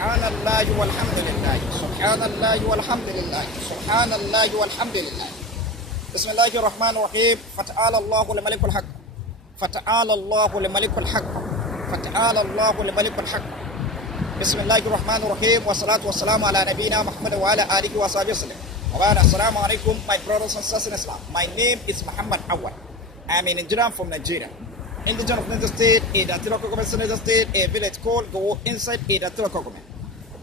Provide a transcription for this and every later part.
سبحان الله والحمد لله سبحان الله والحمد لله سبحان الله والحمد لله بسم الله الرحمن الرحيم فتعالى الله لملك الحق فتعالى الله لملك الحق فتعالى الله لملك الحق بسم الله الرحمن الرحيم والصلاة والسلام على نبينا محمد وعلى آله وصحبه وسلم. Assalamu alaikum, my brothers and sisters in Islam. My name is Muhammad Awad. I'm a Nigerian from Nigeria. Indigenous of Niger State, a Datira Niger State, a village called Go inside a Datira.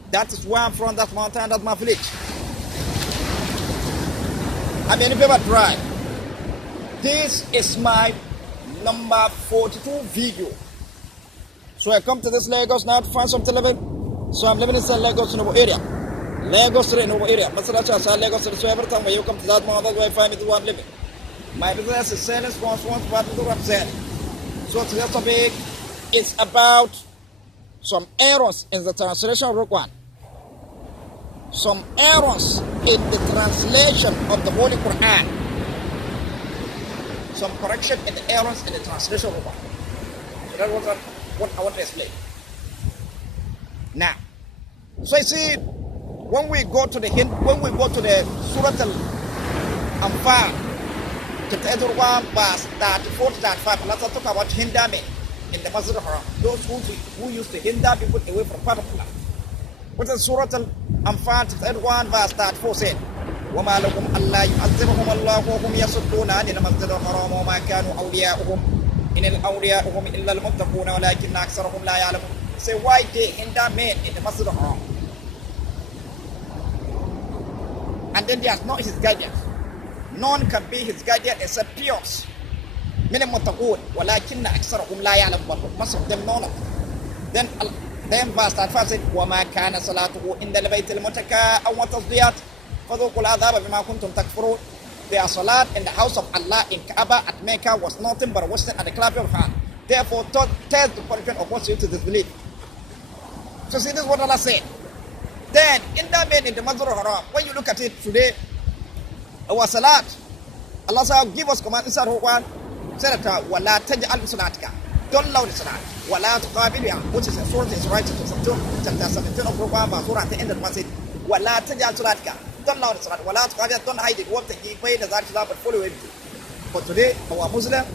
That is where I'm from, that's mountain, that's my village. I'm in a paper drive. This is my number 42 video. So I come to this Lagos now to find some television. So I'm living inside Lagos in the area. Lagos in the area. Lagos, so every time when you come to that mountain, that's where I find me to where I'm living. My business is selling sponsors, what I'm selling. So today's topic is about some errors in the translation of Quran. Some errors in the translation of the Holy Quran. Some correction in the errors in the translation of Quran. So that's what I want to explain. Now, so you see, when we go to the Surah Al-Anfal, chapter 1, verse 34 to 35, let's talk about hindering in the Masjid al-Haram. Those who used to hinder people away from part of Allah. What is Surah Al-Anfal, chapter 1, verse 34 said? وَمَا لَكُمْ أَلَّا يُعَذِّبَهُمُ اللَّهُ وَهُمْ يَصُدُّونَ عَنِ الْمَسْجِدِ الْحَرَامِ وَمَا كَانُوا أَوْلِيَاءَهُ إِنِ الْأَوْلِيَاءُ هُمْ إِلَّا الْمُتَّقُونَ وَلَكِنَّ أَكْثَرَهُمْ لَا يَعْلَمُونَ. Say why they hinder men in the Masjid al-Haram. And then there's not his guidance. None can be his guardian except pures. Meaning muttaqun, walakinna aktharuhum la ya'lamun. Most of them know not. Then verse 35 said, وَمَا كَانَ صَلَاتُهُ إِنَّ الْبَيْتِ الْمُتَكَاءَ وَتَصْدِيَاتٍ فَذُوقُوا الْعَذَابَ بِمَا كُنْتُمْ تَكْفُرُونَ. Their salat in the house of Allah in Kaaba at Mecca was nothing but wasting at the clapping of hand. Therefore, test the punishment of what you to disbelieve. So see, this is what Allah said. Then, in that man in the Masjid al-Haram, when you look at it today, our salat, Allah said, give us command inside Quran, said that, وَلَا تَجْعَلْ بِصَلَاتِكَ. Don't allow the salat. وَلَا تُقَابِلُهَا, which is a surah is right to chapter 17 of Quran, verse 4 at the end of the passage. وَلَا تَجْعَلْ بِصَلَاتِكَ. Don't allow the salat. وَلَا تُقَابِلُهَا, don't hide it. What the pay the salat, but follow it. But today, our Muslim,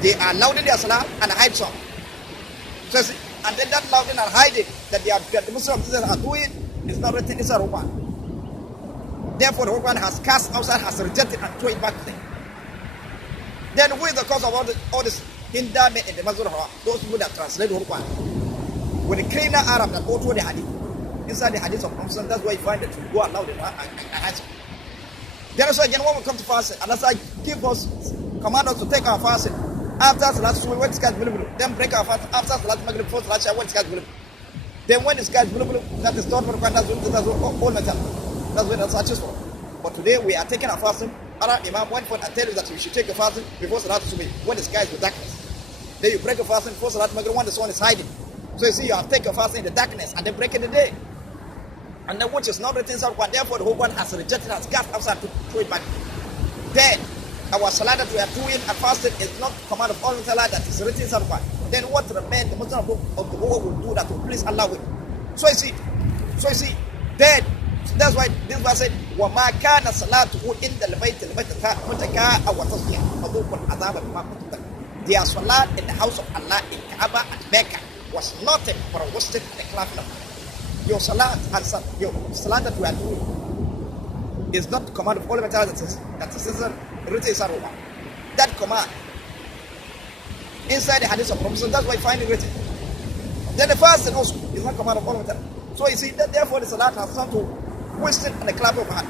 they are loud in their salat and hide some. So, and then that loud and hiding that the Muslims are doing is not written inside Quran. Therefore, the Quran has cast outside, has rejected and thrown it back to them. Then who is the cause of all this hindrance in the Masjid al-Haram? Those people that translate the Quran. When the criminal Arab that go through the hadith, inside the hadith of Muhammad, that's where you find that you go aloud and answer. Then also again, when we come to fasting, and Allah give us, command us to take our fasting. After Salat Subuh, when the sky is blue, then break our fast. After Salat Maghrib, before Salat Isha, when the sky is blue. Then when the sky is blue, that is not for the that's all metal. That's when the Salat is for. But today we are taking our fasting. Allah Imam went for and tell you that you should take your fasting before Salat Subuh, when the sky is with darkness. Then you break your fasting before Salat Maghrib, when the sun is hiding. So you see, you have taken your fasting in the darkness and then break it in the day. And then which is not written inside Quran, therefore the whole one has rejected, has cast outside to throw it back. Then our salat that we are doing and fasting is not command of Allah that is written inside Quran. Then what remains, the Muslim of the world will do that will please Allah with. So you see, then that's why this verse said, وَمَا كَانَ صَلَاتُهُ إِنَّ الْبَيْتِ الْمُتَكَاءَ وَتَصْدِيَةً فَذُوقُوا الْعَذَابَ بِمَا كُنتُمْ تَكْفُرُونَ. Their salat in the house of Allah in Kaaba at Mecca was nothing but a wasted and a clapping of. Your salat and your salat that we are doing is not the command of all the that is written inside Quran. That command inside the hadith of Muhammad, that's why you find it written. Then the fasting also is not command of all the time. So you see that therefore the salat has come to wasted and a clap of hand.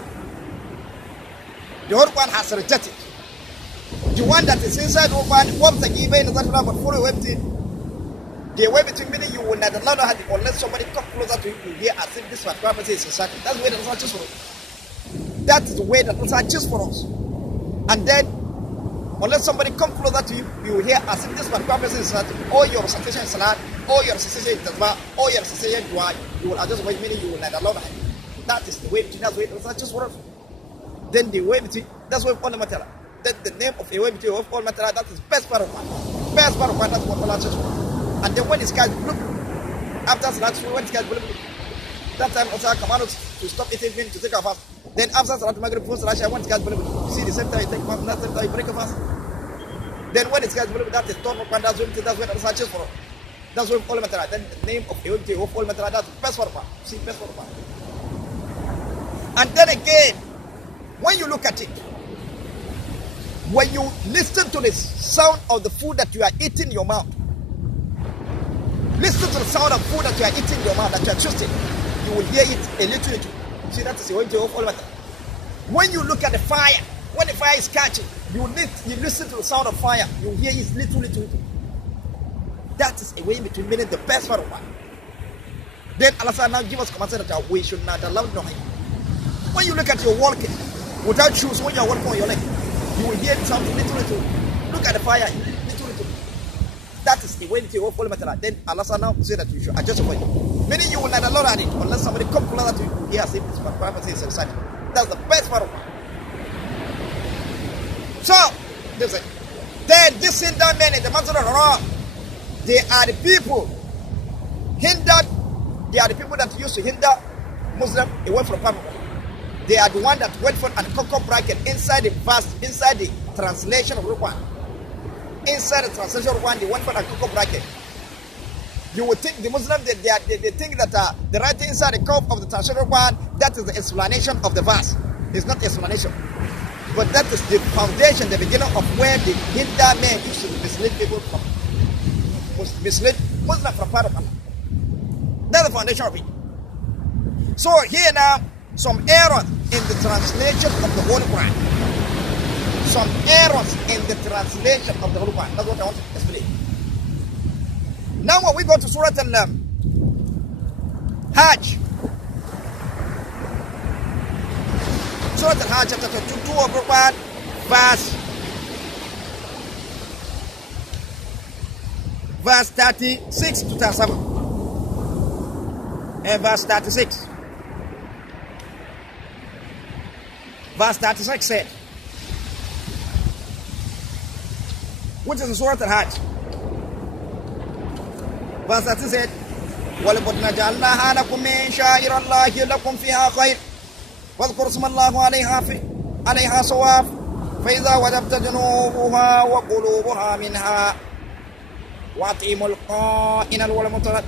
The whole one has rejected. The one that is inside the Quran, what the given is not but follow empty. The way between meaning you will not allow the hadith unless somebody come closer to you, you hear as if this prophecy is certain. That's the way the Quran chooses for us. That is the way that the Quran chooses for us. And then, unless somebody comes closer to you, you will hear as if this prophecy is certain. All your recitation in salat, all your recitation in tazbah, all your recitation in dua, you will adjust way meaning you will not allow the hadith. That is the way between, that's the way the Quran chooses for us. Then the way between, that's why all the matter. Then the name of a way between all matter, that is best part of Quran. best part of what that's what Allah says. And then when the skies look, after Salat, when the skies look, that time also command us to stop eating meat to take a fast. Then after Salat Maghrib, before Salat, when the skies look, see the same time you take fast, that same time you break a fast. Then when the skies look, that is torn up and that's when Allah says for. That's what all matter. Then the name of Unity of all matter. That's the best for part. See, best for part. And then again, when you look at it, when you listen to the sound of the food that you are eating in your mouth, listen to the sound of food that you are eating in your mouth, that you are trusting, you will hear it a little. See, that is the Unity of all matter. When you look at the fire, when the fire is catching, you listen to the sound of fire, you hear it little. That is a way between meaning the best part of one. Then Allah now give us command that we should not allow no. When you look at your walking without shoes, when you are walking on your leg, you will hear it sound little. Look at the fire, little. That is the way to your full matter. Then Allah now say that you should adjust your way. Meaning you will not allow it unless somebody come closer to you. Yes, it's privacy is inside. That's the best part of one. So, then this Hindu men in the mountain of Haram, they are the people they are the people that used to hinder Muslim away from Prophet. They are the one that went for and conquer bracket inside the verse, inside the translation of Quran. Inside the translation of Quran, they went for and conquer bracket. You would think the Muslim they think that the writing inside the curve of the translation of Quran, that is the explanation of the verse. It's not explanation. But that is the foundation, the beginning of where the Hindu men used to mislead people from. Mislead Muslim from part of Allah. That's the foundation of it. So here now, some errors in the translation of the Holy Quran. Some errors in the translation of the Holy Quran. That's what I want to explain. Now when we go to Surah Al-Hajj. Surah Al-Hajj chapter 22 of the Quran, verse 36 to 37 and verse 36. Verse 36 said, which is in Surah Al-Hajj. Verse 36 said, وَلَقَدْ نَجْعَلْنَاهَا لَكُمْ مِنْ شَائِرَ اللَّهِ لَكُمْ فِيهَا خَيْرٌ واذكروا اسم الله عليها صواف فإذا وجبت جنوبها وقلوبها منها وأطعموا القائن والمعتر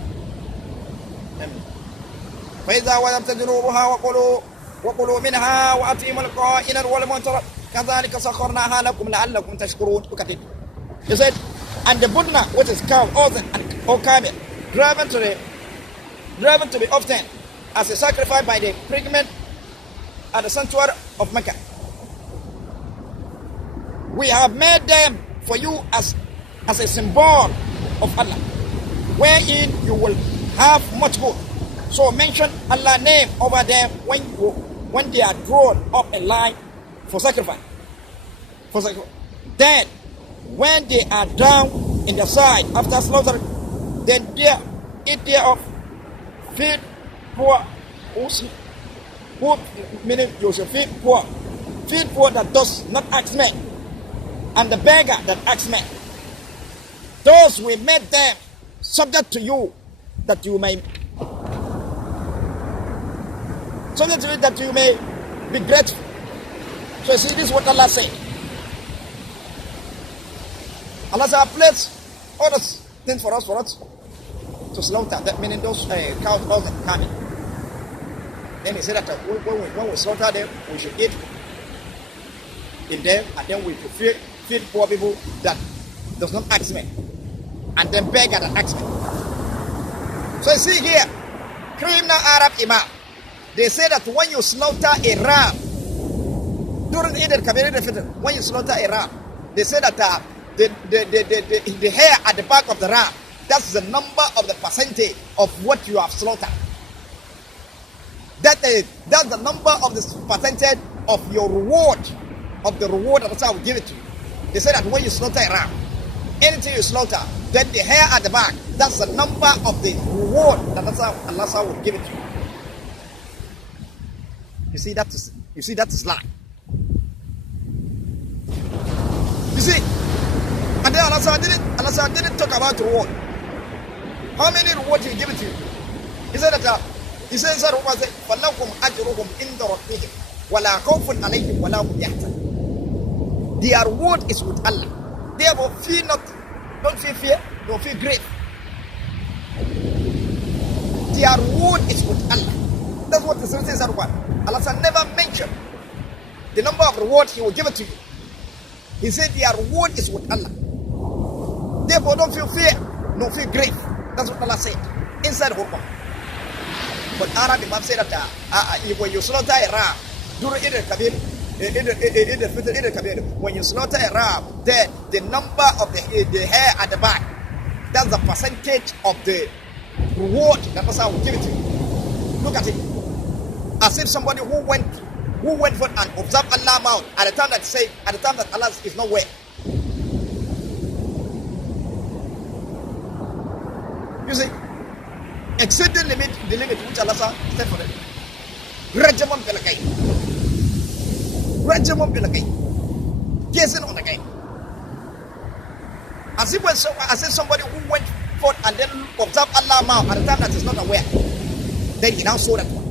فإذا وجبت جنوبها وقلوا منها وأطعموا القائن والمعتر كذلك سخرناها لكم لعلكم تشكرون. Look at it. He said, and the budna, which is cow, oxen, or camel, driven to be often as a sacrifice by the pilgrim at the sanctuary of Mecca. We have made them for you as a symbol of Allah, wherein you will have much good. So mention Allah's name over them when they are drawn up in line for sacrifice. Then, when they are down in the side after slaughter, then eat thereof, feed poor, meaning you should feed poor that does not ask men, and the beggar that asks men. Those we made them subject to you, that you may be grateful. So you see, this is what Allah said. Allah said, place all those things for us to slaughter. That meaning those cows, dogs, and camel. Then he said that when we slaughter them, we should eat in them, and then we should feed poor people that does not ask men, and then beg that ask men. So you see here, criminal Arab Imam, they say that when you slaughter a ram during Eid al-Kabir, when you slaughter a ram, they say that the hair at the back of the ram, that's the number of the percentage of what you have slaughtered. That's the number of the percentage of your reward, of the reward that Allah will give it to you. They say that when you slaughter a ram, anything you slaughter, then the hair at the back, that's the number of the reward that Allah will give it to you. You see that is lie. You see, And then Allah didn't talk about reward. How many rewards He give it to you? He said that He says that فَلَّهُمْ أَجْرُهُمْ عِنْدَ رَبِّهِمْ وَلَا خَوْفٌ عَلَيْهِمْ وَلَا هُمْ يَحْزَنُونَ. Their reward is with Allah. Therefore, fear not. Don't feel fear. Don't feel grief. Their reward is with Allah. That's what the Surah says. Allah said never mention the number of rewards He will give it to you. He said their reward is with Allah. Therefore, don't feel fear. Don't feel grief. That's what Allah said inside the Quran. But Arab Imam said that when you slaughter a ram during Eid al-Kabir, when you slaughter a ram, the number of the hair at the back, that's the percentage of the reward that person will give it to you. Look at it. As if somebody who went for and observed Allah mount at the time that Allah is nowhere. You see, exceed the limit which Allah set for them. Rajamam Pelakai. Rajamam Pelakai. Guessing on the game. As if somebody who went forth and then observed Allah mount at the time that is not aware. Then he now saw that one.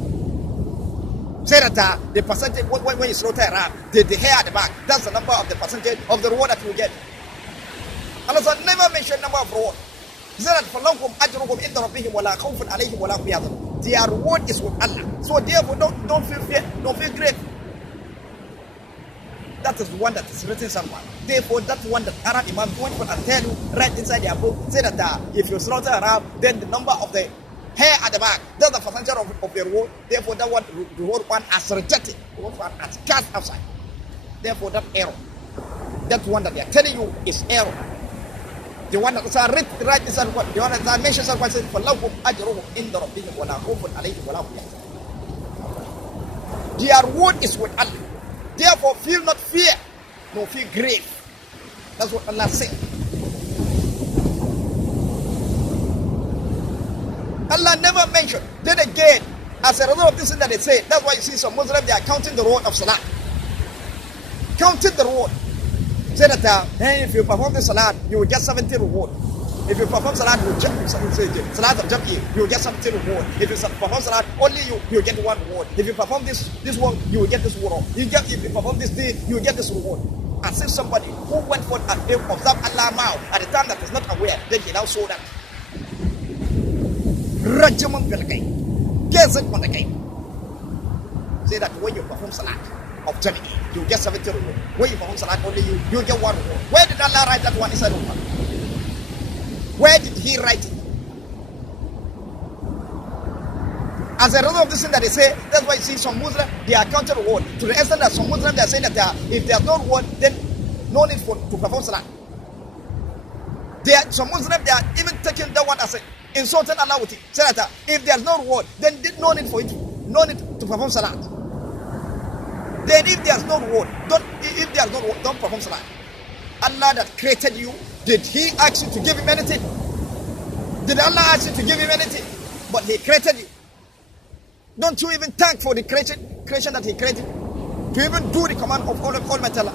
Say that the percentage when you slaughter a ram, the hair at the back, that's the number of the percentage of the reward that you get. Allah said never mention number of reward. He said that فَلَهُمْ أَجْرُهُمْ عِنْدَ رَبِّهِمْ وَلَا خَوْفٌ عَلَيْهِمْ وَلَا هُمْ يَحْزَنُونَ. Their reward is with Allah. So therefore don't feel fear, don't feel grief. That is the one that is written somewhere. Therefore that one that Arab Imam went for and tell you right inside their book, say that if you slaughter a ram, then the number of the hair at the back, that's the percentage of the reward. Therefore that one, the whole one has rejected, the whole one has cast outside. Therefore that error, that one that they are telling you is error. The one that is right inside what the one that I mentioned what says فَلَهُمْ أَجْرُهُمْ عِنْدَ رَبِّهِمْ وَلَا خَوْفٌ عَلَيْهِمْ وَلَا هُمْ يَحْزَنُونَ. Their reward is with Allah. Therefore feel not fear, nor feel grief. That's what Allah said. Allah never mentioned. Then again, as a result of this thing that they say, that's why you see some Muslims, they are counting the reward of Salah. Counting the reward. Say that if you perform the Salah, you will get 70 reward. If you perform Salah, you will get Salah of Jam'i, you will get 70 reward. If you perform Salah, only you will get one reward. If you perform this one, you will get this reward. If you perform this deed, you will get this reward. As if somebody who went forth and observed Allah mouth at the time that is not aware, then he now saw that. Rajamam Pelakai. Guess it on the game. Say that when you perform Salah of Jam'i, you get 70 reward. When you perform Salah, only you get one reward. Where did Allah write that one inside of one? Where did He write it? As a result of this thing that they say, that's why you see some Muslims, they are counting reward. To the extent that some Muslims, they are saying that if there is no reward, then no need to perform Salah. Some Muslims, they are even taking that one as insulting Allah with it. Say that if there is no reward, then no need to perform Salah. Then if there is no reward, don't perform Salah. Allah that created you, did He ask you to give Him anything? Did Allah ask you to give Him anything? But He created you. Don't you even thank for the creation that He created? To even do the command of Almighty Allah.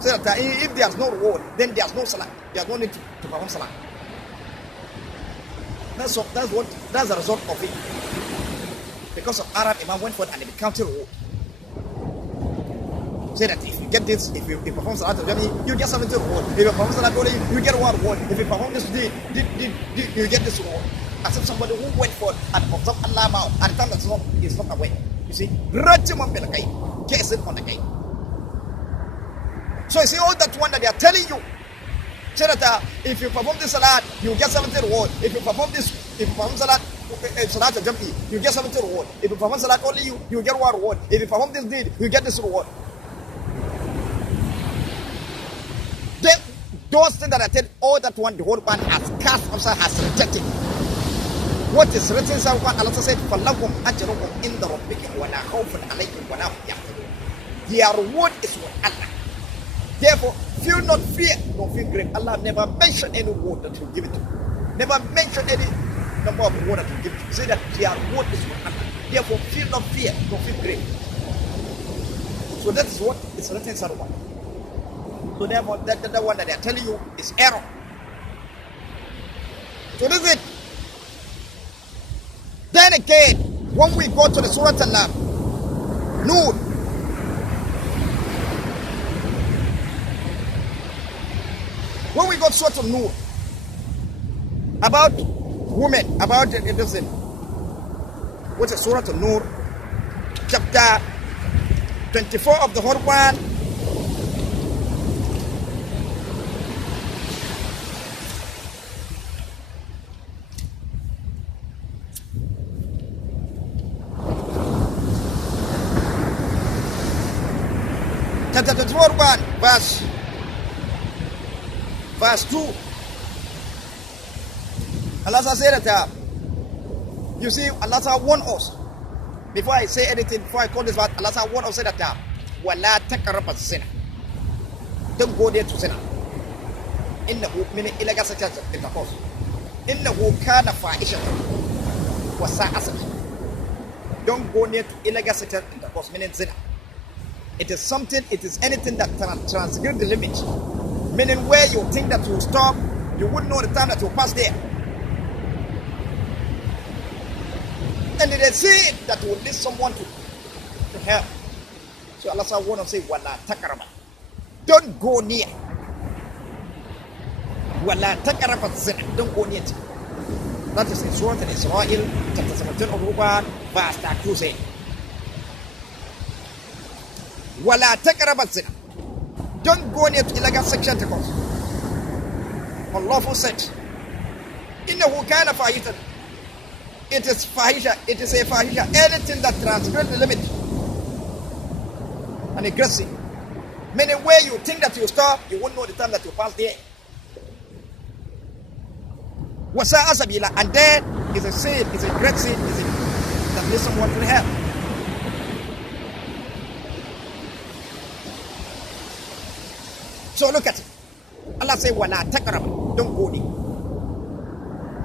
So that if there is no reward, then there is no Salah. There is no need to perform Salah. That's the result of it. Because of Arab Imam went forth and they counted reward. Say that if you get this, if you perform Salah of Jam'i, you get 70 reward. If you perform Salah only, you get one reward. If you perform this deed, you get this reward. As if somebody who went forth and observed Allah mouth at the time that is not aware. You see, Rajamam Pelakai, guess it on the game. So you see all that one that they are telling you. Say that if you perform this Salah, you get 70 reward. If you perform Salah of Jam'i, you get 70 reward. If you perform Salah only, you get one reward. If you perform this deed, you get this reward. Then those things that I tell, all that one, the whole one has cast outside, has rejected. What is written in Quran, Allah said, فَلَهُمْ أَجْرُهُمْ عِنْدَ رَبِّهِمْ وَلَا خَوْفٌ عَلَيْهِمْ وَلَا هُمْ يَحْزَنُونَ. Their reward is with Allah. Therefore, feel not fear, nor feel grief. Allah never mentioned any reward that He will give it to you. Never mentioned any number of reward that He will give it to you. Say that their reward is with Allah. Therefore, feel not fear, nor feel grief. So that is what is written in Quran. So therefore, that one that they are telling you is error. So this is it. Then again, when we go to the Surah An-Nur, when we go to Surah An-Nur, about women, about listen, what's the Surah An-Nur, chapter 24 of the Quran. Chapter 24, verse 2. Allah said that, you see, Allah warned us. Before I say anything, before I call this word, Allah warned us that, وَلَا تَقْرَبَ الزِّنَا. Don't go there to zina. إِنَّهُ meaning illegal such as intercourse. إِنَّهُ كَانَ فَاحِشَةً وَسَاءَ سَبِيلًا. Don't go near to illegal such as intercourse, meaning zina. It is something, it is anything that transgress the limit. Meaning where you think that you will stop, you wouldn't know the time that you will pass there. And it is sin that will lead someone to hell. So Allah want to say, Wala takaraba. Don't go near. Wala takaraba zina. Don't go near it. That is in Surah Al-Israel, chapter 17 of Quran, verse 2 saying. Wala takaraba zina. Don't go near to illegal sexual intercourse. Unlawful sex. Innahu kana fahishan. It is fahisha. It is a fahisha. Anything that transgress the limit. And aggressive. Meaning where you think that you stop, you won't know the time that you pass there. Wasa'a sabila. And then is a sin, is a great sin, is a that leads someone to hell. So look at it. Allah said, Wala takaraba. Don't go near.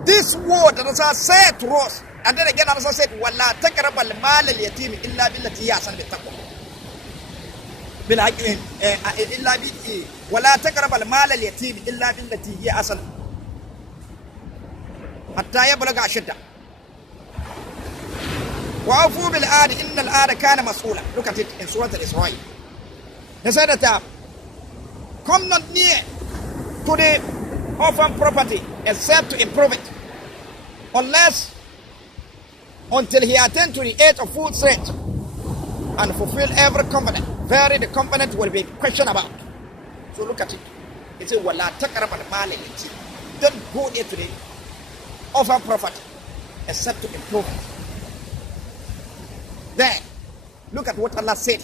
This word that Allah said to us, and then again Allah said, Wala takaraba al-mal al-yatim illa billati yasan bittaqwa. Illa bi Wala takaraba al-mal al-yatim illa billati yasan. Hatta yablaga ashidda. Wa afu bil adi inna al-ada kana mas'ula. Look at it in Surah Al-Israel. He said that come not near to the orphan property except to improve it, until he attend to the age of full strength and fulfill every covenant. Very the covenant will be questioned about. So look at it. It says, Wala takaraba al-mal. Don't go near to the orphan property except to improve it. Then look at what Allah said.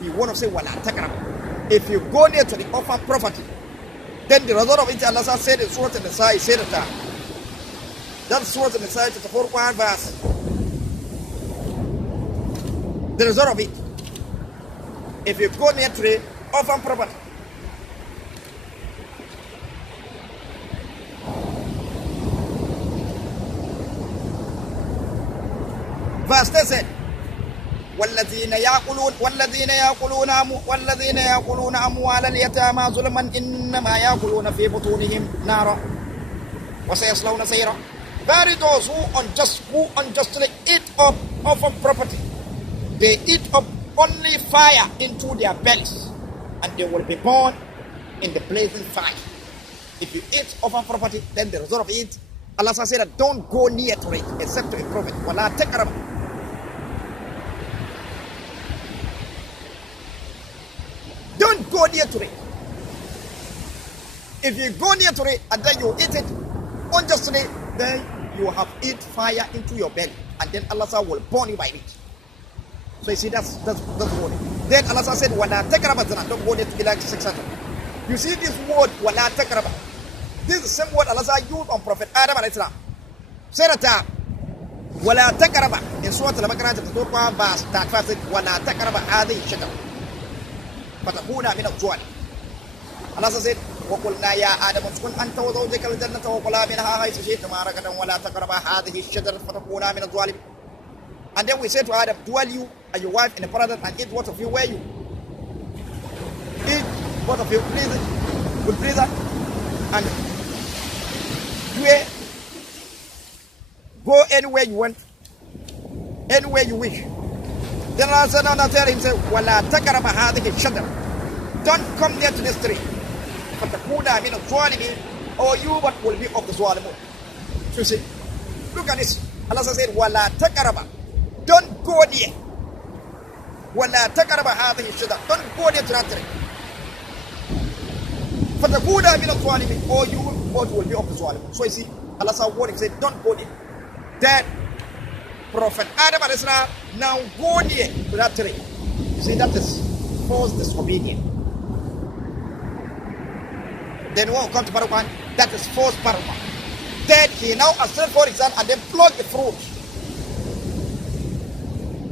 He want to say Wala takaraba. If you go near to the orphan property, then the result of it, Allah said in Surah An-Nisa, he said that. That's Surah An-Nisa, chapter 4, verse. The result of it, if you go near to the orphan property, verse 10 said, والذين يأكلون أموال اليتامى ظلما إنما يأكلون في بطونهم نارا وسيصلون سعيرا. Very those who unjustly eat up of property, they eat up only fire into their bellies, and they will be born in the blazing fire. If you eat of property, then the result of it, Allah said that don't go near to it except to improve it. وَلَا تَقْرَبُوا. Don't go near to it. If you go near to it and then you eat it unjustly, then you have eat fire into your belly, and then Allah will burn you by it. So you see, that's word. Then Allah said, Wala takraba zina. Don't go near to illegal sex. You see this word, Wala takraba. This is the same word Allah used on Prophet Adam alayhi salam. Say that, Wala takraba. In Surah Al-Baqarah, chapter 2, verse 35, said, Wala takraba hadhihi shajara. فتكون من الظالمين. Allah said, وقلنا يا آدم اسكن أنت وزوجك الجنة وكلا منها حيث شئتما رغدا ولا تقربا هذه الشجرة فتكونا من الظالمين. And then we said to Adam, dwell you and your wife in the paradise and eat what of you where you eat both of you, please, will please her, and go anywhere you want, anywhere you wish. Then Allah tell him, say, "Wala takaraba hadhihi shajara." Don't come near to this tree. Fatakuna min al-zalimin, or you what will be of the zalimun. So you see, look at this. Allah said, "Wala takaraba." Don't go near. Wala takaraba hadhihi shajara. Don't go near to that tree. Fatakuna min al-zalimin, or you what will be of the zalimun. So you see, Allah said, warning, said, don't go near. Then Prophet Adam alayhi now go near to that tree. See, that is false disobedience. Then when we come to part 1, that is false part 1. Then he now ascended for his hand and then plucked the fruit.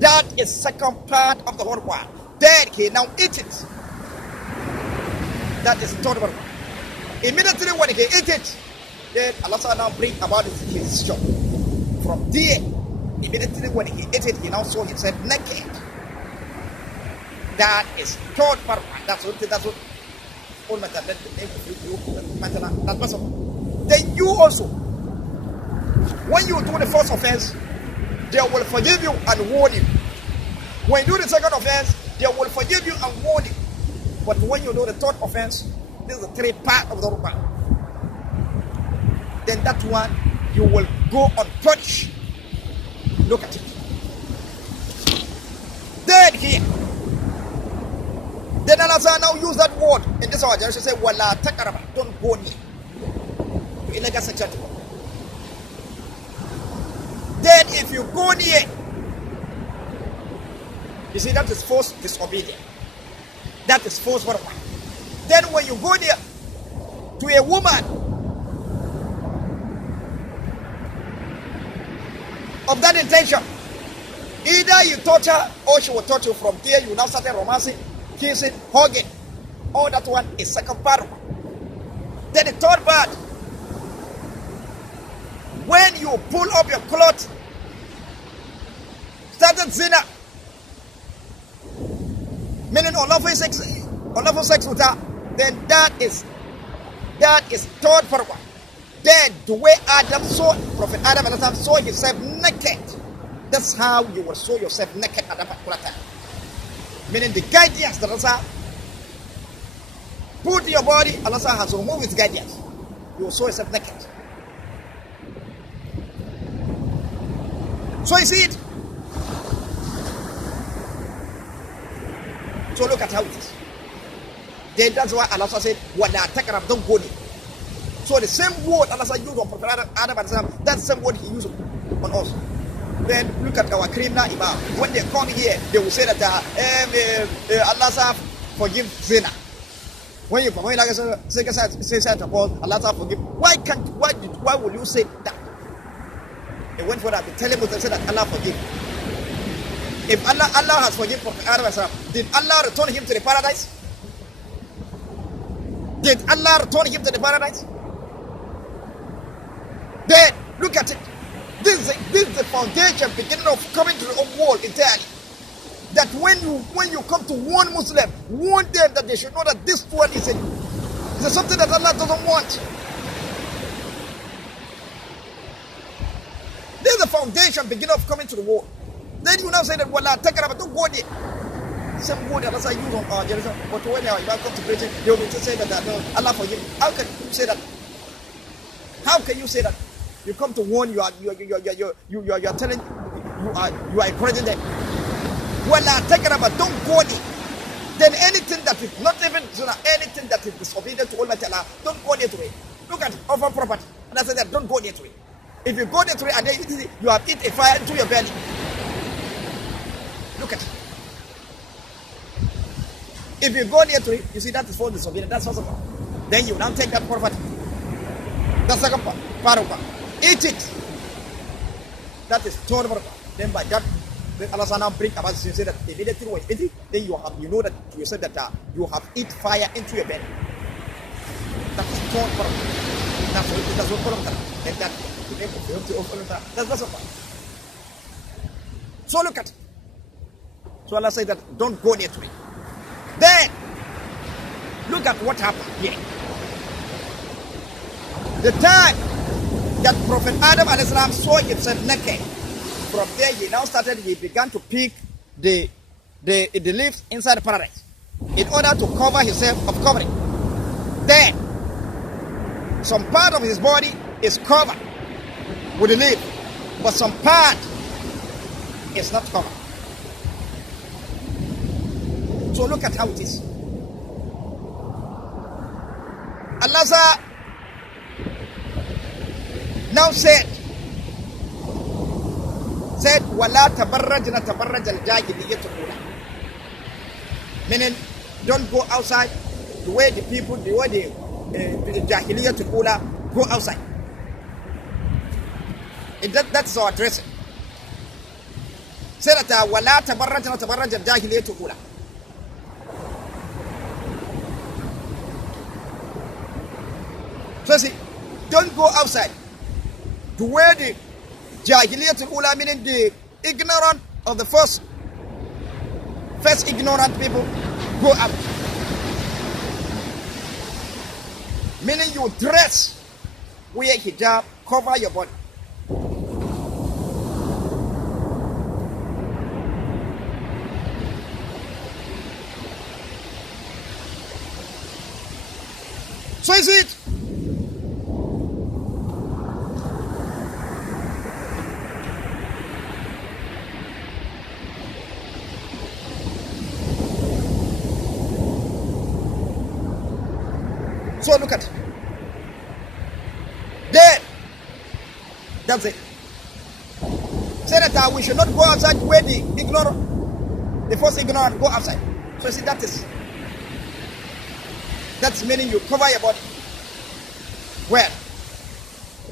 That is second part of the whole one. Then he now eat it. That is third part. Immediately when he ate it, then Allah now bring about his shop. From there, immediately when he ate it, he now saw himself naked. That is third part. That's what. That's possible. Then you also, when you do the first offense, they will forgive you and warn you. When you do the second offense, they will forgive you and warn you. But when you do the third offense, this is the third part of the Rukman. Then that one, you will go unpunished. Look at it. Then here. Then Allah now use that word in this our generation. Say, "Wala takaraba." Don't go near to illegal sexual activity. Then if you go near, you see that is false disobedience. That is false one. Then when you go near to a woman of that intention, either you touch her or she will touch you. From there you now start romancing, kissing, hugging. All that one is second part. Then the third part, when you pull up your cloth, started zina, meaning unlawful sex with her, then that is third part. Then the way Adam saw, Prophet Adam saw himself naked, that's how you will show yourself naked at that particular time. Meaning the guidance that Allah put in your body, Allah has removed its guidance. You will show yourself naked. So you see it. So look at how it is. Then that's why Allah said, "Wala takarab," don't go near. So the same word Allah used on Prophet Adam, that's the same word he used on us. Then look at our criminal imam. When they come here, they will say that Allah forgive zina. When you come here, Allah forgive. Why will you say that? They went for that. They tell him to say that Allah forgive. If Allah has forgiven Prophet Adam, did Allah return him to the paradise? Did Allah return him to the paradise? Then look at it. This is the foundation, beginning of coming to the whole world entirely. That when you come to one Muslim, warn them that they should know that this one is something that Allah doesn't want. This is the foundation, beginning of coming to the world. Then you now say that, "Wala takaraba," don't go there. Same word that Allah used on our generation. But when you come to preaching, they will say that no, Allah forgive. How can you say that? How can you say that? You come to warn, you are telling, you are encouraging them. Wala takaraba, don't go there. Then anything that is not even anything that is disobedient to Almighty Allah, don't go there to it. Look at over property. And I said that don't go there to it. If you go there to it and then you have eaten a fire into your belly. Look at it. If you go near to it, you see that is for disobedience. That's first of all. Then you now take that property. That's second part of it. Eat it. That is third part. Then by that, then Allah now bring about you say that immediately when you eat it, then you know that you said that you have eat fire into your belly. That is third part. That's what part. And that's first of all. So look at it. So Allah said that don't go near to it. Then look look at what happened here. The time that Prophet Adam alayhi salam saw himself naked, from there he began to pick the leaves inside the paradise in order to cover himself of covering. Then some part of his body is covered with the leaf, but some part is not covered. So look at how it is. Allah now said, "Wala tabarrajna tabarraj al-jahiliyyah al-ula." Meaning, don't go outside the way the Jahiliyyah al-ula go outside. That's our dressing. Said that wala tabarrajna tabarraj al-jahiliyyah al-ula. So see, don't go outside the way the Jahiliyyah al-ula, meaning the ignorant of the first ignorant people go out. Meaning you dress, wear hijab, cover your body. So is it. So look at it. There. That's it. Say that we should not go outside where the first ignorant go outside. So see, that's meaning you cover your body. Where?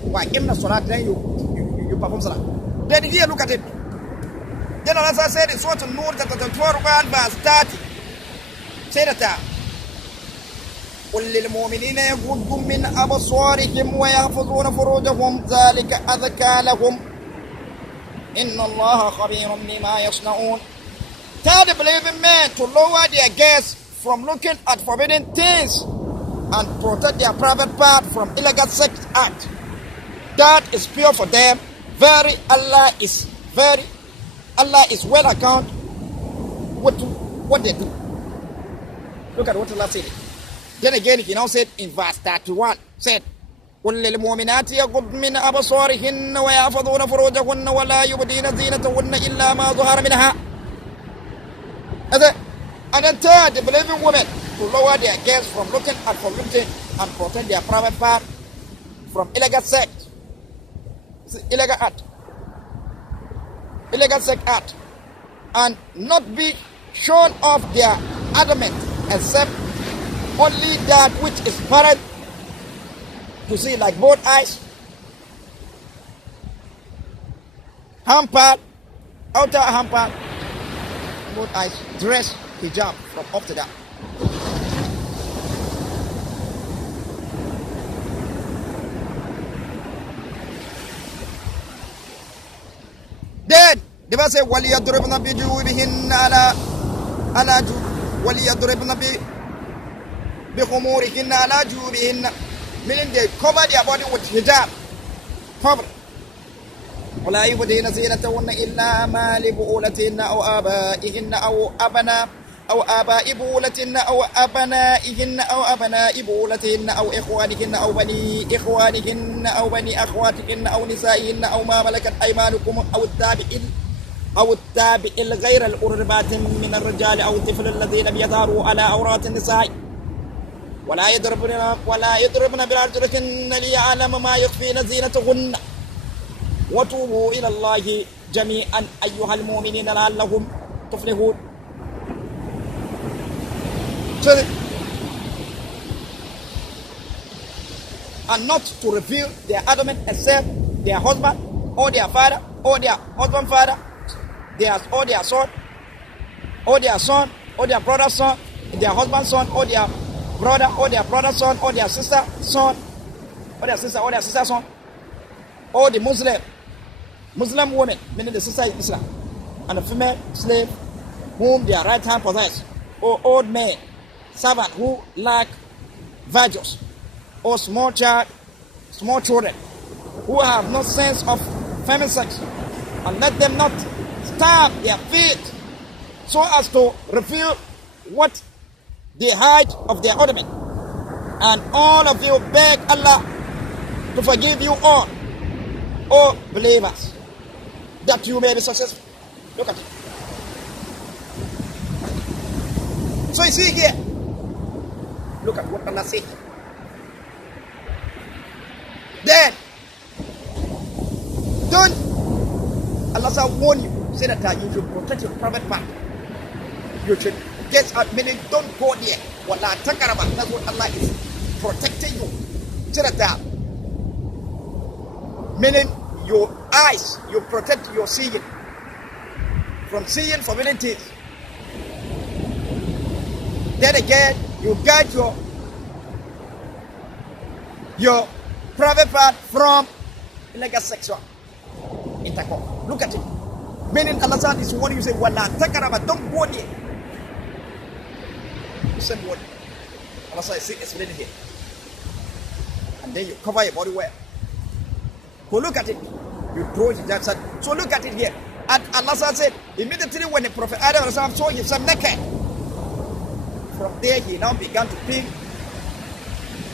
Why? Imna salat, then you perform salat. Then here, look at it. Then Allah said in Surah An-Nur, chapter 12, verse 30. Say that قل للمؤمنين يغضوا من أبصارهم ويحفظون فروجهم ذلك أزكى لهم إن الله خبير بما يصنعون. Tell the believing men to lower their gaze from looking at forbidden things and protect their private part from illegal sex act. That is pure for them. Allah is well account what they do. Look at what Allah said. Then again, he now said in verse 31, said, قُلْ لِلْمُؤْمِنَاتِ يَغُضْضْنَ مِنْ أَبْصَارِهِنَّ وَيَحْفَظْنَ فُرُوجَهُنَّ وَلَا يُبْدِينَ زِينَتَهُنَّ إِلَّا مَا ظَهَرَ مِنْهَا. And then tell the believing women to lower their gaze from looking at forbidden and protect their private part from illegal sex, illegal sex act, and not be shown off their adamant except only that which is apparent to see, like both eyes, hand part, outer hand part, both eyes, dress, hijab from up to down. Then the verse says, وَلِيَضْرِبْنَ بِجُوبِهِنَّ عَلَى وَلِيَضْرِبْنَ بِخُمُورِهِنَّ عَلَى جُوبِهِنَّ, meaning they cover their body with hijab, cover. ولا يبدين زينتهن إلا ما لبؤولتهن أو آبائهن أو آباء بؤولتهن أو أبنائهن أو أبناء بؤولتهن أو إخوانهن أو بني إخوانهن أو بني أخواتهن أو نسائهن أو ما ملكت أيمانكم أو التابع غير الأربات من الرجال أو الطفل الذين يظهروا على عورات النساء ولا يضربن بأرجلهن ليعلم ما يخفين زينتهن وتوبوا إلى الله جميعا أيها المؤمنين لعلهم تفلحون. And not to reveal their adamant except their husband or their father or their husband father, or their son or their brother's son, their husband's son or their brother or their brother's son or their sister's son or their sister's son, or the Muslim woman, meaning the sister in Islam, and the female slave whom their right hand possess, or old men servant who lack virtues, or small children who have no sense of feminine sex, and let them not stamp their feet so as to reveal what the height of their ornament. And all of you beg Allah to forgive you all, O believers, that you may be successful. Look at it. So you see here, look at what Allah said. Then, don't, Allah shall warn you, say that you should protect your private part. You should get out, meaning don't go there. Wallah takaraba, that's what Allah is protecting you. Say that, meaning your eyes, you protect your seeing from seeing forbidden things. Then again, you guard your private part from illegal sexual intercourse. Look at it. Meaning Allah is warning you, say, Wallah takaraba, don't go there. You send word. Allah is explaining here. And then you cover your body well. So look at it. You throw hijab. So look at it here. And Allah said, immediately when the Prophet Adam saw himself naked, from there he now began to pick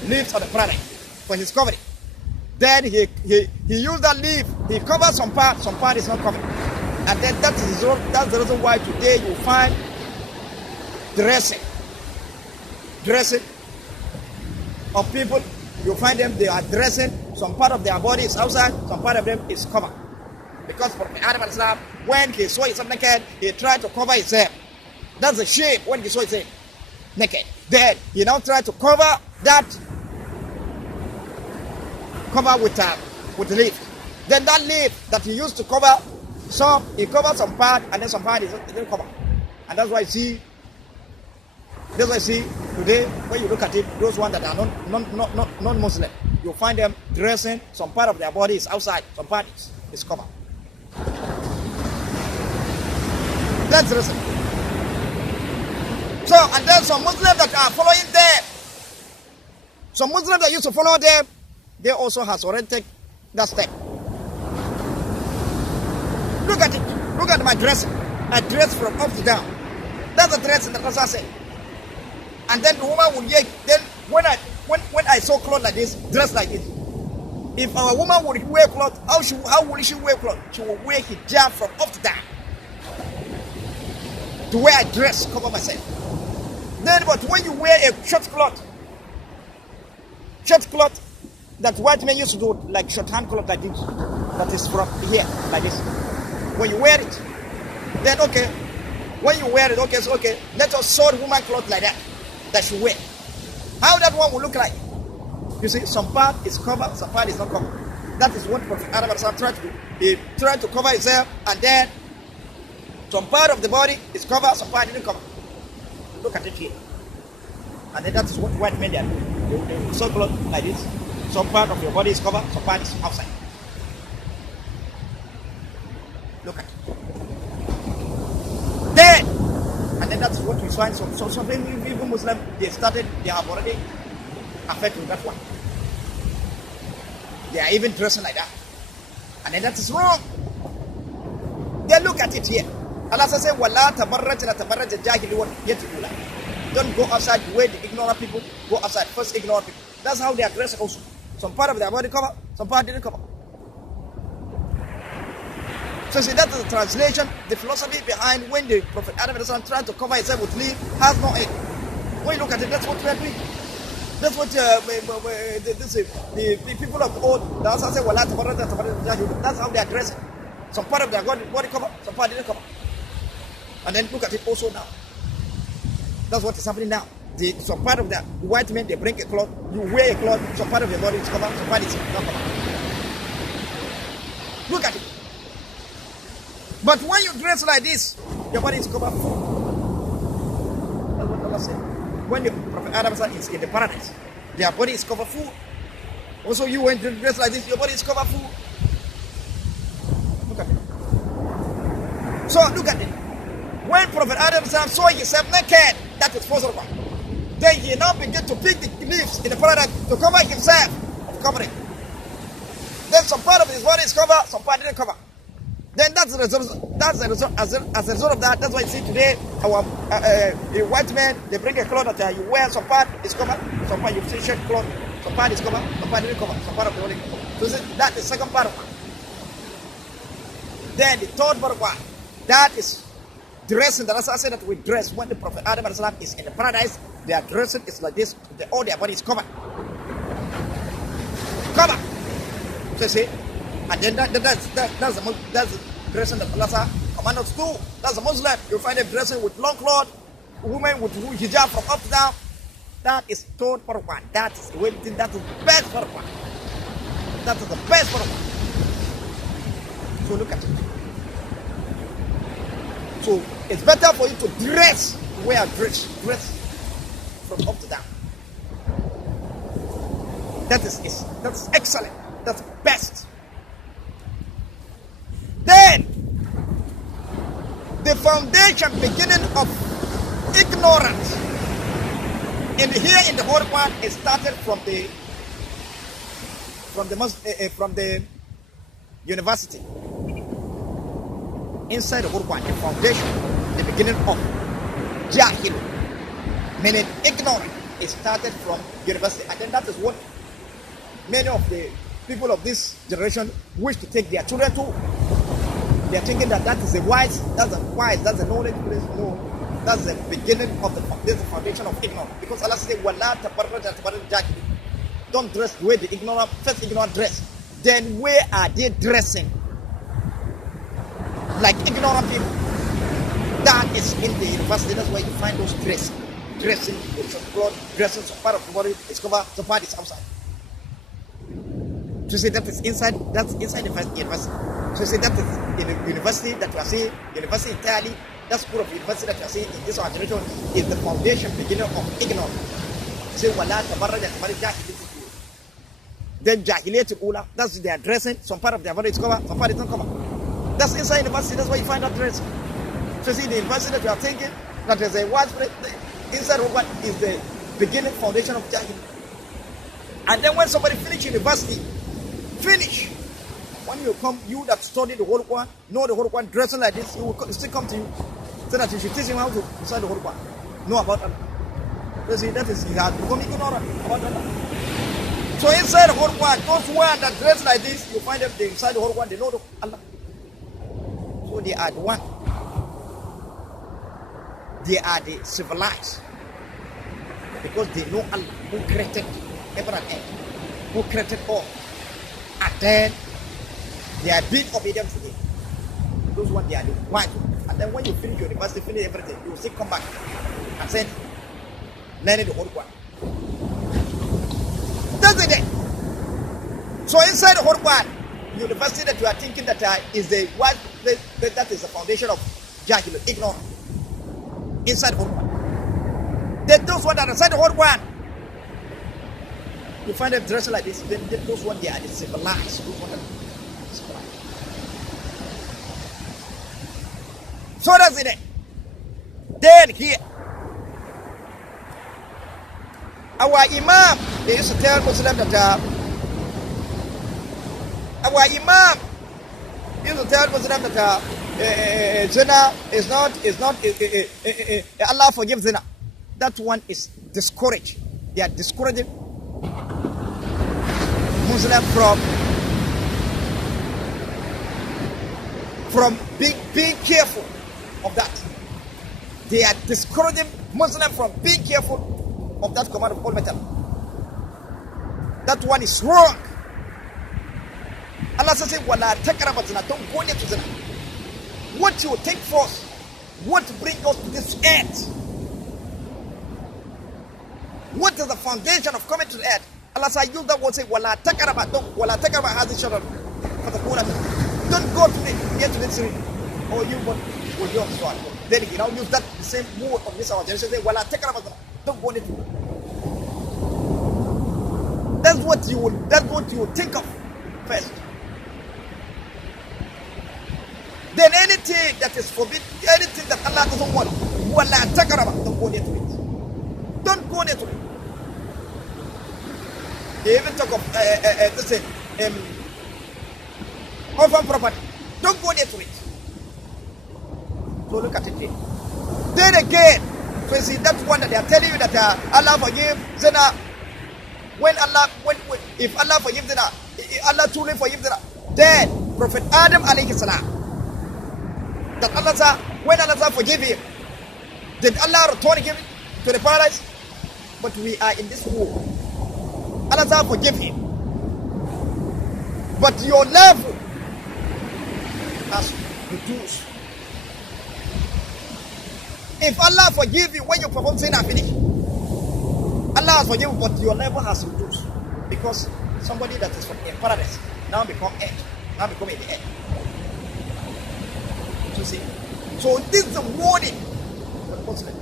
leaves of the planet for his covering. Then he used that leaf, he covered some part is not covered. And then that's the reason why today you find dressing of people. You find them, they are dressing, some part of their body is outside, some part of them is covered. Because Prophet Adam al-Islam, when he saw himself naked, he tried to cover himself. That's the shape when he saw himself naked. Then he now tried to cover that, with the leaf. Then that leaf that he used to cover, he covered some part, and then some part he didn't cover. And that's why you see today, when you look at it, those ones that are non-Muslim, you'll find them dressing, some part of their body is outside, some part is covered. That's the reason. So, and then some Muslims that are following them, some Muslims that used to follow them, they also has already taken that step. Look at it. Look at my dressing. I dress from up to down. That's the dressing that Rasul said. And then the woman would then when I saw clothes like this, dress like this, if our woman would wear clothes, how would she wear clothes? She would wear hijab from up to down. The way I dress, cover myself. Then, but when you wear a short cloth that white men used to do, like short hand cloth like this, that is from here, like this. When you wear it, then okay. When you wear it, okay, so okay, let us sew woman cloth like that she wear. How that one will look like? You see, some part is covered, some part is not covered. That is what Prophet Adam tried to do. He tried to cover himself, and then some part of the body is covered, some part didn't cover. Look at it here. And then that is what white men are doing. They sew cloth like this. Some part of your body is covered, some part is outside. Look at it. Then, and then that's what we find. So some even Muslims, they have already affected with that one. They are even dressing like that. And then that is wrong. Then look at it here. Allah says, Wala tabarraj la tabarraj jahilun yatula. Don't go outside the way the ignorant people go outside. First ignore people. That's how they are dressed also. Some part of their body cover, some part didn't cover. So see, that is the translation, the philosophy behind when the Prophet Adam tried to cover himself with leaf has no end. When you look at it, that's what we are doing. That's what the people of old, the answer say, that's how they are dressing. Some part of their body cover, some part didn't cover. And then look at it also now. That's what is happening now. Some part of the white men, they bring a cloth, you wear a cloth, some part of your body is covered, some part is not covered. Look at it. But when you dress like this, your body is covered full. That's what Allah said. When the Prophet Adam is in the paradise, their body is covered full. Also, you when you dress like this, your body is covered full. Look at it. So look at it. When Prophet Adam saw himself naked, that is first one. Then he now begin to pick the leaves in the paradise to cover himself of covering. Then some part of his body is covered, some part didn't cover. Then that's the result. That's the result. As a result of that, that's why you see today our white men, they bring a cloth that you wear. Some part is covered, some part you see shirt cloth, some part is covered, some part didn't cover, some part of the body is covered. So that's the second part of one. Then the third part of one, that is dressing. That's I said that we dress when the Prophet Adam is in the paradise. Their dressing is like this. All their body is covered. Covered. So you see, and then that's the dressing that Allah command us to do. That's the Muslim. You find them dressing with long cloth, women with hijab from up to down. That is third part of one. That is the way we think. That is the best part of one. That is the best part of one. So look at it. So it's better for you to dress, wear dress from up to down. That's excellent. That's best. Then the foundation beginning of ignorance in the whole part is started from the university. Inside the Quran, the foundation, the beginning of Jahil, meaning ignorant, it started from university. And then that is what many of the people of this generation wish to take their children to. They are thinking that is the wise, that's the knowledge place. No, that's the beginning of the foundation of ignorance. Because Allah says, "Wala tabarraj jahil." Don't dress the way the ignorant dress. Then where are they dressing? Like ignorant people. That is in the university. That's where you find those dressing with some cloth, dressing some part of the body is covered, some part is outside. To say that is inside, that's inside the university. To say that is in the university that you are seeing, university entirely, that school of university that you are seeing in this generation is the foundation, beginning of ignorance. Say wala tabarraja jahiliyat. Then jahiliyat ula, that's their dressing, some part of their body is covered, some part is not covered. That's inside the university, that's why you find that dress. So see, the university that you are thinking, that is a widespread, inside of what is the beginning foundation of Jahil. And then when somebody finish university, when you come, you that study the whole Quran, know the whole Quran, dressing like this, he will still come to you, so that you should teach him how to recite the whole Quran, know about Allah. So see, that is, he has become ignorant about Allah. So inside the whole Quran, those who are that dress like this, you find them, they recite the whole Quran, they know the Allah. So they are the one. They are the civilized. Because they know Allah who created heaven and earth, who created all. And then they are being obedient to Him. Those ones, they are the one. And then when you finish your university, finish everything, you will still come back and say, learn the whole Quran. That's it. So inside the whole Quran, university that you are thinking that is the one place, that is the foundation of Jahil, ignorance. Inside the whole Quran. Then those ones that are inside the whole Quran, you find them dressed like this. Then those ones, they are the civilized. Those ones are civilized. So that's it. Then here, our Imam, they used to tell Muslims that our Imam used to tell Muslims that zina is not Allah forgives zina. That one is discouraged. They are discouraging Muslims from being careful of that. They are discouraging Muslims from being careful of that command of Almighty. That one is wrong. Allah says, "Wala takraba zina." Don't go near to zina. What you take first, what bring us to this earth? What is the foundation of coming to the earth? Allah says, use that word, say, "Wala takraba." Wala takraba has the children. Don't go to near to this ring. Or you will your sword. Then he now use that the same word of this our generation. Say, "Wala takraba zina." Don't go near to it. That's what you will think of first. Then anything that is forbidden, anything that Allah doesn't want, wala takaraba, don't go near to it. Don't go near to it. They even talk of this thing, orphan property. Don't go near to it. So look at it there. Then again, so see that one that they are telling you that Allah forgive zina. If Allah forgives zina, Allah truly forgives zina. Then Prophet Adam alayhi salam, that Allah said, when Allah said forgive him, did Allah return him to the paradise? But we are in this world. Allah said forgive him, but your level has reduced. If Allah forgive you when you perform sin and finish, Allah has forgiven, but your level has reduced, because somebody that is from in paradise now become earth, now become in the earth. You see, so this is a warning for the Muslim.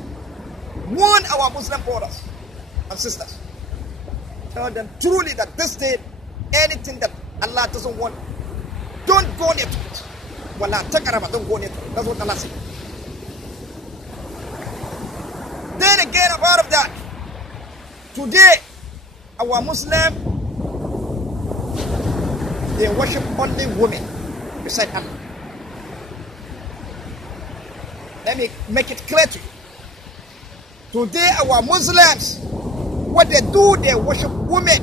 Warn our Muslim brothers and sisters. Tell them truly that this day, anything that Allah doesn't want, don't go near to it. Wallah, takaraba, don't go near to it. That's what Allah said. Then again, apart of that, today, our Muslim, they worship only women beside Allah. Let me make it clear to you. Today, our Muslims, what they do, they worship women.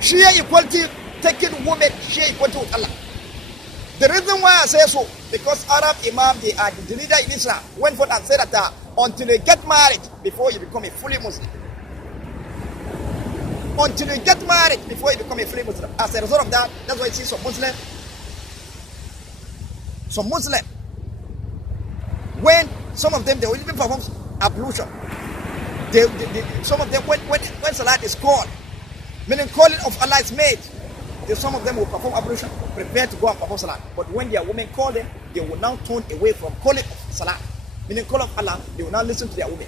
Share equality, taking women, share equality with Allah. The reason why I say so, because Arab Imam, they are the leader in Islam, went forth and said that until you get married before you become a fully Muslim. Until you get married before you become a fully Muslim. As a result of that, that's why you see some Muslim, when some of them, they will even perform ablution. Some of them, when Salat is called, meaning calling of Allah is made, some of them will perform ablution, prepare to go and perform Salat. But when their women call them, they will now turn away from calling of Salat, meaning call of Allah. They will now listen to their women.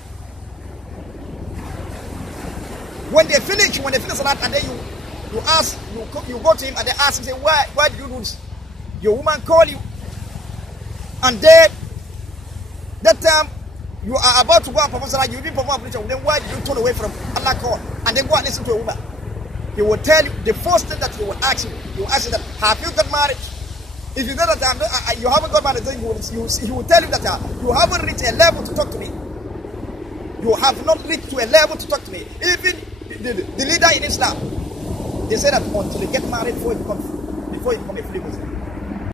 When they finish Salat, and then you ask, you go to him and they ask him, say, why did you do this? Your woman call you, and then that time you are about to go and perform Salat, you even perform ablution. Then why did you turn away from Allah call and then go and listen to a woman? He will tell you, the first thing that he will ask you, that, have you got married? If you know that you haven't got married, then he will tell you that you haven't reached a level to talk to me. You have not reached to a level to talk to me. Even the leader in Islam, they say that until you get married before you become a free Muslim.